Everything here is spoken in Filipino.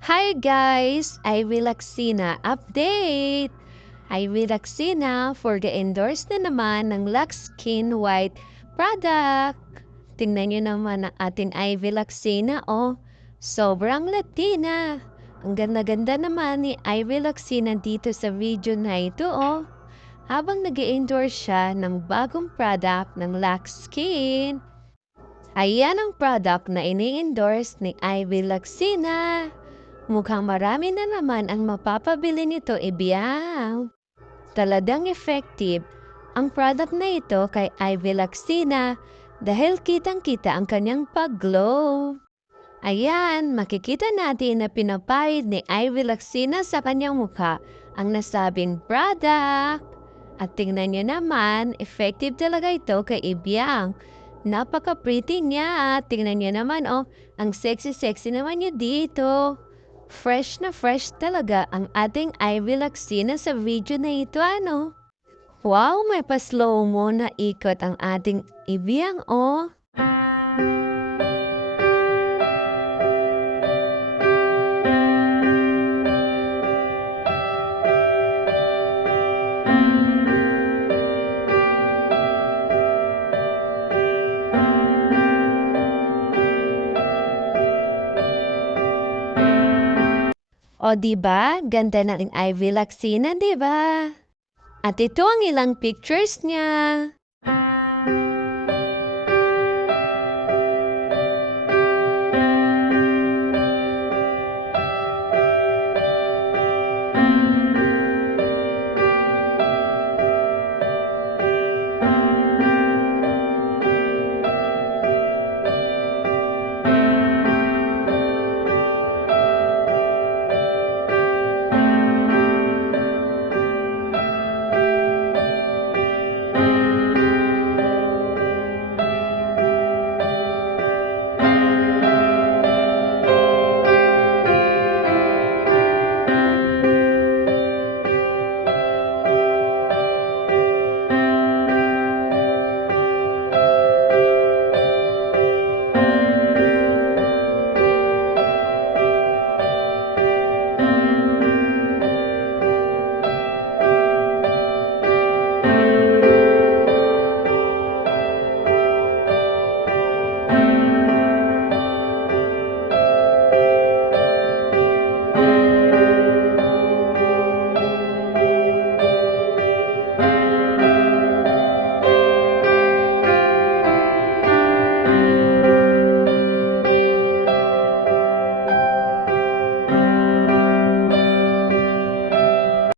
Hi guys! Ivy Laxina update! Ivy Laxina for the endorse na naman ng Lux Skin White product. Tingnan nyo naman ang ating Ivy Laxina, oh. Sobrang Latina. Ang ganda-ganda naman ni Ivy Laxina dito sa video na ito, oh. Habang nag-endorse siya ng bagong product ng Lux Skin. Ayan ang product na ini-endorse ni Ivy Laxina. Mukhang marami na naman ang mapapabili nito, ibiyang. Talagang effective ang product na ito kay Ivy Laxina dahil kitang-kita ang kanyang pag-glow. Ayan, makikita natin na pinapahid ni Ivy Laxina sa kanyang mukha ang nasabing product. At tingnan niyo naman, effective talaga ito kay Ibiyang. Napaka-pretty niya. Tingnan niyo naman, oh, ang sexy-sexy naman niya dito. Fresh na fresh talaga ang ating Ivy Laxina sa video na ito, ano? Wow, may pa-slow mo na ikot ang ating Ibiyang, oh. O, di ba? Ganda na ng Ivy Laxina, di ba? At ito ang ilang pictures niya.